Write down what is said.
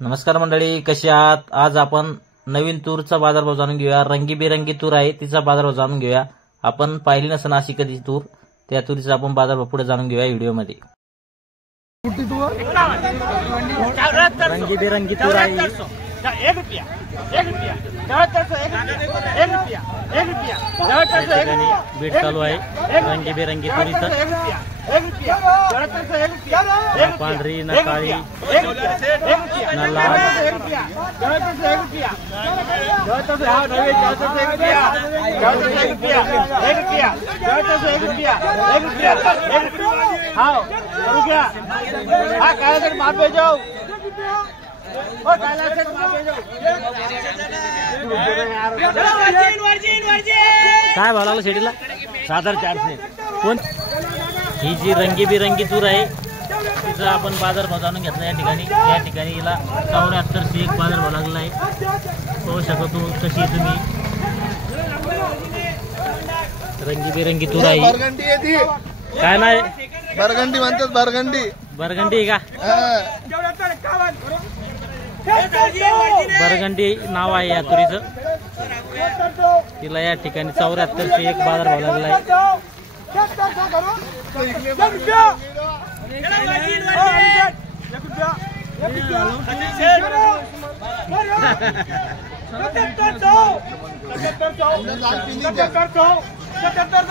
नमस्कार मंडळी, कशी आहात? आज आपण नवीन तूरचा बाजारभाव जाणून घेऊया। रंगीबेरंगी तूर आहे, तिचा बाजारभाव जाणून घेऊया। आपण पाहिली नसेल अशी कधी तूर, त्या तुरीचा आपण बाजारभाव पुढे जाणून घेऊया व्हिडिओ मध्ये। रंगीबेरंगी तूर आहे, 1 रुपया 1 रुपया 1 रुपया 1 रुपया भेट चालू आहे। रंगीबेरंगी तुरीचं 1 रुपया पांढरी ना काळी ना लाल 1 रुपया 1 रुपया 1 रुपया हाँ रुपया हाँ काला से मार पे जाओ ओ काला से मार पे जाओ काय भाव लागला शेडीला? 7,400 कोण? ही जी रंगीबेरंगी तूर आहे तिचा आपण बाजारभाव जाणून घेतला। या ठिकाणी हिला 7400 एक बाजारभाव लागला आहे। पाहू शकतो कशी आहे तुम्ही। रंगीबेरंगी तूर आहे, काय नाही बरगंडी म्हणतात, बरगंडी बरगंडी का? बरगंडी नाव आहे या तुरीचं। तिला या ठिकाणी 7400 एक बाजारभाव लागला आहे। सत्तर